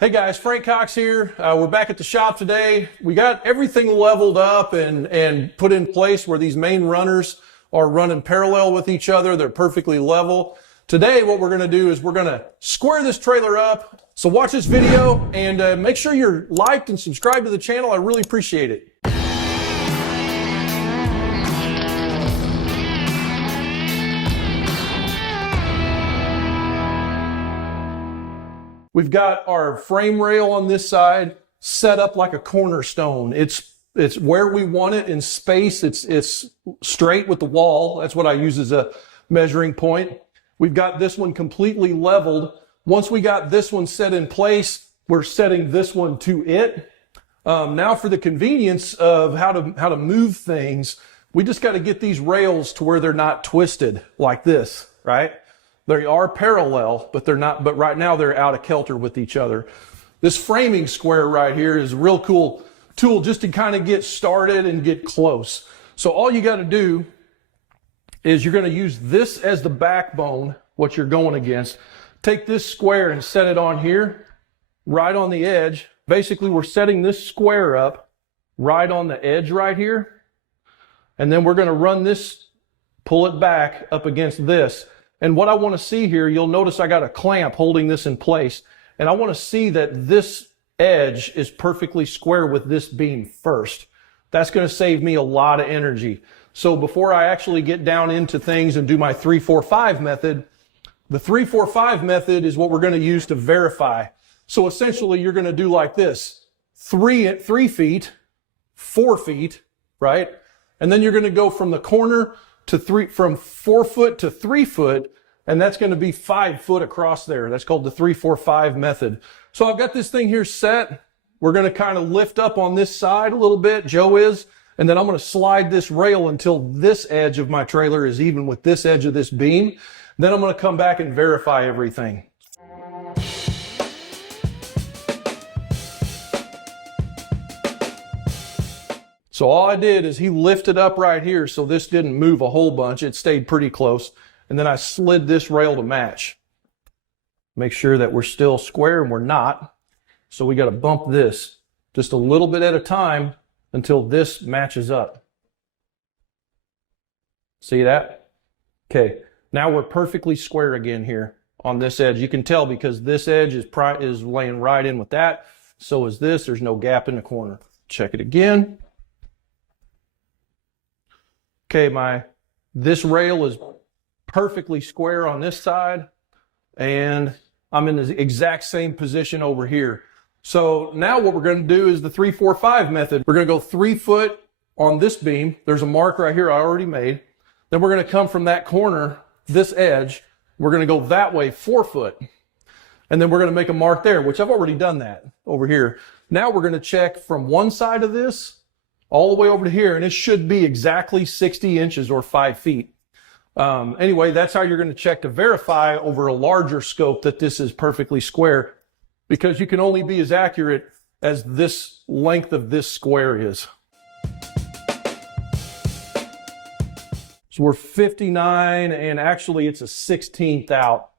Hey guys, Frank Cox here. We're back at the shop today. We got everything leveled up and put in place where these main runners are running parallel with each other. They're perfectly level. Today, what we're going to do is we're going to square this trailer up. So watch this video and make sure you're liked and subscribed to the channel. I really appreciate it. We've got our frame rail on this side set up like a cornerstone. It's where we want it in space. It's straight with the wall. That's what I use as a measuring point. We've got this one completely leveled. Once we got this one set in place, we're setting this one to it. Now for the convenience of how to move things, we just got to get these rails to where they're not twisted like this, right? They are parallel, but they're not, but right now they're out of kilter with each other. This framing square right here is a real cool tool just to kind of get started and get close. So all you got to do is you're going to use this as the backbone, what you're going against. Take this square and set it on here, right on the edge. Basically, we're setting this square up right on the edge right here. And then we're going to run this, pull it back up against this. And what I want to see here, you'll notice I got a clamp holding this in place. And I want to see that this edge is perfectly square with this beam first. That's going to save me a lot of energy. So before I actually get down into things and do my 3-4-5 method, the 3-4-5 method is what we're going to use to verify. So essentially you're going to do like this, 3 feet, 4 feet, right? And then you're going to go from the corner to from 4 foot to 3 foot, and that's going to be 5 foot across there. That's called the 3-4-5 method. So I've got this thing here set. We're going to kind of lift up on this side a little bit, Joe is, and then I'm going to slide this rail until this edge of my trailer is even with this edge of this beam. Then I'm going to come back and verify everything. So all I did is he lifted up right here so this didn't move a whole bunch. It stayed pretty close. And then I slid this rail to match. Make sure that we're still square, and we're not. So we got to bump this just a little bit at a time until this matches up. See that? Okay. Now we're perfectly square again here on this edge. You can tell because this edge is laying right in with that. So is this. There's no gap in the corner. Check it again. Okay, this rail is perfectly square on this side, and I'm in the exact same position over here. So now what we're going to do is the 3-4-5 method. We're going to go 3 foot on this beam. There's a mark right here I already made. Then we're going to come from that corner, this edge. We're going to go that way 4 foot. And then we're going to make a mark there, which I've already done that over here. Now we're going to check from one side of this all the way over to here, and it should be exactly 60 inches or 5 feet. Anyway, that's how you're going to check to verify over a larger scope that this is perfectly square, because you can only be as accurate as this length of this square is. So we're 59, and actually it's a 16th out,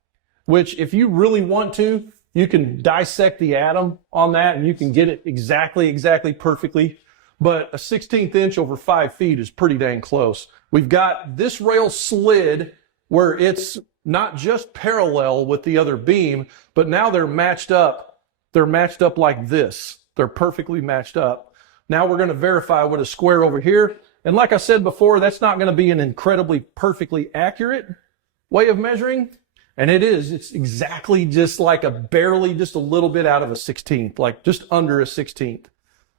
which if you really want to, you can dissect the atom on that and you can get it exactly perfectly. But a 16th inch over 5 feet is pretty dang close. We've got this rail slid where it's not just parallel with the other beam, but now they're matched up. They're matched up like this. They're perfectly matched up. Now we're going to verify with a square over here. And like I said before, that's not going to be an incredibly perfectly accurate way of measuring. And it is. It's exactly just like just a little bit out of a 16th, like just under a 16th.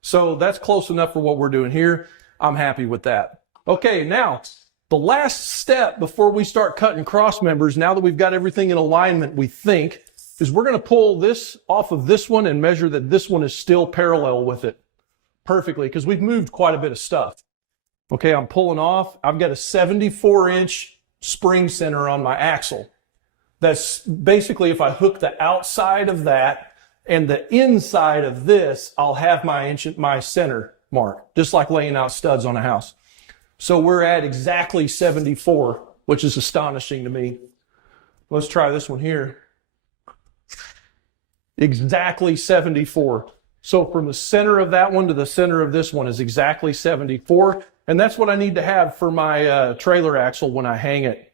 So that's close enough for what we're doing here. I'm happy with that. Okay, now the last step before we start cutting cross members, now that we've got everything in alignment, we think, is we're going to pull this off of this one and measure that this one is still parallel with it perfectly, because we've moved quite a bit of stuff. Okay, I'm pulling off. I've got a 74-inch spring center on my axle. That's basically, if I hook the outside of that and the inside of this, I'll have my center mark, just like laying out studs on a house. So we're at exactly 74, which is astonishing to me. Let's try this one here. exactly 74. So from the center of that one to the center of this one is exactly 74. And that's what I need to have for my trailer axle when I hang it.